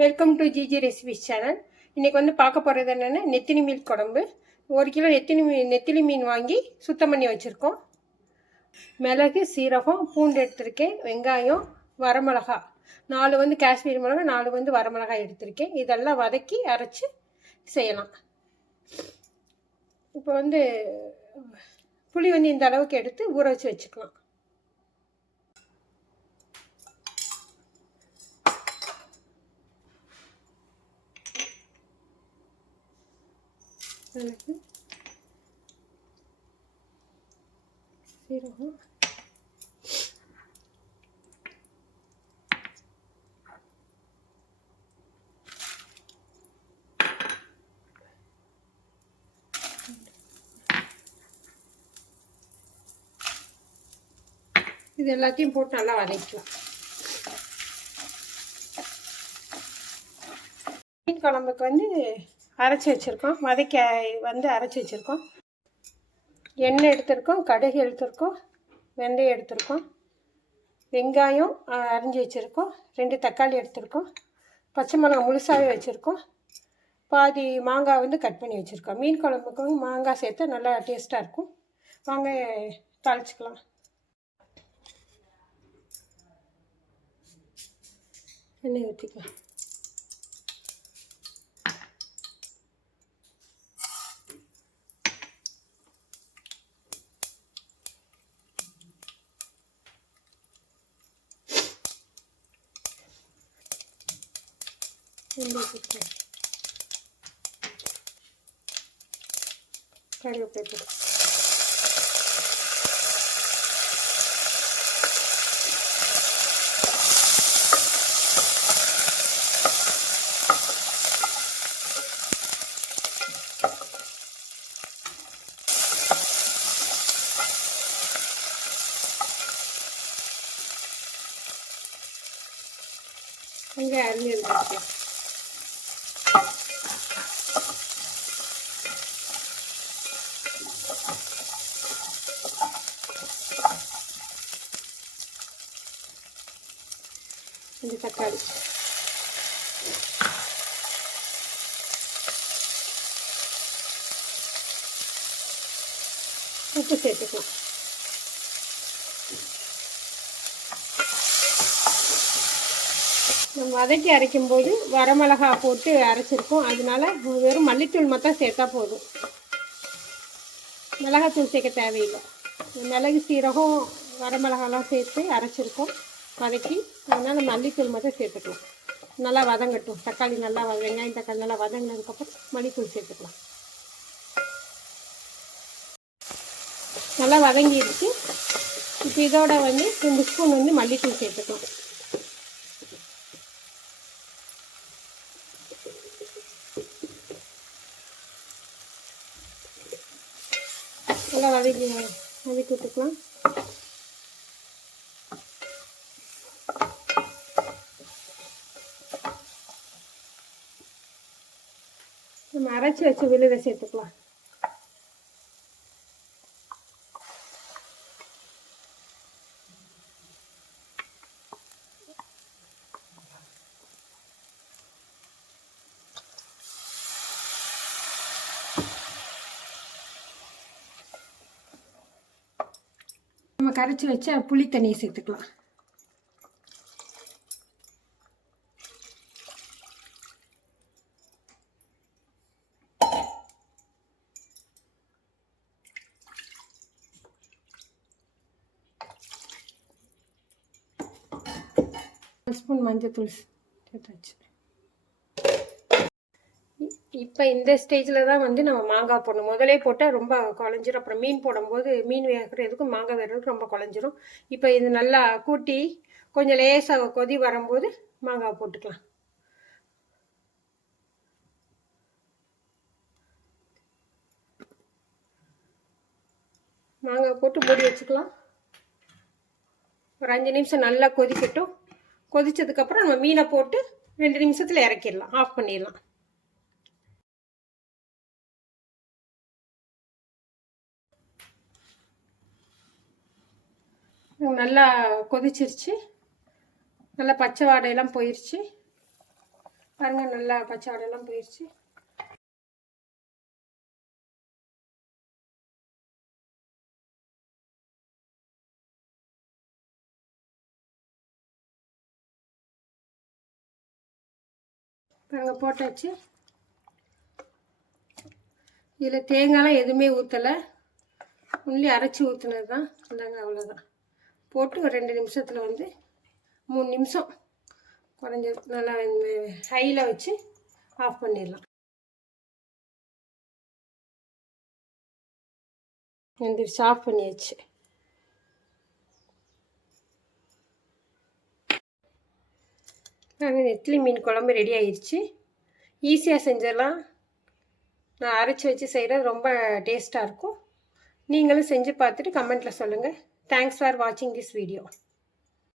Welcome to GG recipes channel இன்றைக்கி வந்து பார்க்க போகிறது என்னென்னா நெத்திலி மீன் குழம்பு. ஒரு கிலோ நெத்திலி மீன் நெத்திலி மீன் வாங்கி சுத்தம் பண்ணி வச்சுருக்கோம். மிளகு சீரகம் பூண்டு எடுத்திருக்கேன் வெங்காயம் வரமிளகா. நாலு வந்து காஷ்மீரி மிளகா நாலு வந்து வரமிளகாய் எடுத்திருக்கேன். இதெல்லாம் வதக்கி அரைச்சி செய்யலாம். இப்போ வந்து புளி வந்து இந்த அளவுக்கு எடுத்து ஊற வச்சு வச்சுக்கலாம். மிளகு சீரகம் இது எல்லாத்தையும் போட்டு நல்லா வதக்கலாம் மீன் குழம்புக்கு வந்து அரைச்சி வச்சுருக்கோம். வதக்க வந்து அரைச்சி வச்சுருக்கோம். எண்ணெய் எடுத்திருக்கோம். கடுகு எடுத்திருக்கோம். வெந்தயம் எடுத்திருக்கோம். வெங்காயம் அஹ், அரிஞ்சு வச்சுருக்கோம். ரெண்டு தக்காளி எடுத்திருக்கோம். பச்சை மிளகா முழுசாகவே வச்சுருக்கோம். பாதி மாங்காய் வந்து கட் பண்ணி வச்சுருக்கோம். மீன் குழம்புக்கு வந்து மாங்காய் சேர்த்து நல்லா டேஸ்ட்டாக இருக்கும். வாங்க தாளிச்சிக்கலாம். எண்ணெய் ஊற்றிக்கலாம் எண்ணெய் ஊற்றிக்கலாம் கருவேப்பிலை போட்டு அங்கே அரிஞ்சு எடுத்துக்கலாம் இந்த தக்காளி. உப்பு சேர்த்துக்கலாம். நம்ம வதக்கி அரைக்கும் போது வரமிளகா போட்டு அரைச்சிருக்கோம். அதனால வெறும் மல்லித்தூள் மட்டும் சேர்த்தா போதும். மிளகாத்தூள் சேர்க்க தேவையில்லை. மிளகு சீரகம் வரமிளகாலாம் சேர்த்து அரைச்சிருக்கோம். வதக்கி அதனால் மல்லித்தூள் மட்டும் சேர்த்துக்கலாம். நல்லா வதங்கட்டும். தக்காளி நல்லா வெங்காயம் தக்காளி நல்லா வதங்கினதுக்கப்புறம் மல்லித்தூள் சேர்த்துக்கலாம். நல்லா வதங்கிடுச்சு. இப்போ இதோட வந்து ரெண்டு ஸ்பூன் வந்து மல்லித்தூள் சேர்த்துக்கலாம். நல்லா வதக்கி வதக்கி விட்டுக்கலாம். நம்ம அரைச்சி வச்ச விழுதை சேர்த்துக்கலாம். நம்ம கரைச்சி வச்ச புளி தண்ணியை சேர்த்துக்கலாம். ஸ்பூன் மஞ்சத்தூள் சேர்த்தாச்சு இப்போ இந்த ஸ்டேஜில் தான் வந்து நம்ம மாங்காய் போடணும் முதலே போட்டால் ரொம்ப குழஞ்சிரும் அப்புறம் மீன் போடும்போது மீன் வேகிறதுக்கும் மாங்காய் வேகிறதுக்கும் ரொம்ப குழஞ்சிரும் இப்போ இது நல்லா கூட்டி கொஞ்சம் லேசாக கொதி வரும்போது மாங்காய் போட்டுக்கலாம் மாங்காய் போட்டு மூடி வச்சுக்கலாம் ஒரு அஞ்சு நிமிஷம் நல்லா கொதிக்கட்டும் கொதித்ததுக்கப்புறம் நம்ம மீனை போட்டு ரெண்டு நிமிஷத்தில் இறக்கிடலாம். ஆஃப் பண்ணிடலாம். நல்லா கொதிச்சிருச்சு. நல்லா பச்சை வாடையெல்லாம் போயிடுச்சு பாருங்கள் நல்லா பச்சை வாடையெல்லாம் போயிடுச்சு பாருங்கள் போட்டாச்சு. இதில் தேங்காயெலாம் எதுவுமே ஊற்றலை ஒன்லி அரைச்சி ஊற்றுனது தான் இந்தாங்க அவ்வளோதான் போட்டு ஒரு ரெண்டு நிமிஷத்தில் வந்து மூணு நிமிஷம் குறைஞ்ச நல்லா ஹையில் வச்சு ஆஃப் பண்ணிடலாம். எந்திரிச்சு ஆஃப் பண்ணியாச்சு. நாங்கள் நெத்திலி மீன் குழம்பு ரெடி ஆயிடுச்சு ஈஸியாக செஞ்சிடலாம். நான் அரைச்சி வச்சு செய்கிறது ரொம்ப டேஸ்ட்டாக இருக்கும். நீங்களும் செஞ்சு பார்த்துட்டு கமெண்ட்டில் சொல்லுங்கள் தேங்க்ஸ் ஃபார் வாட்சிங் திஸ் வீடியோ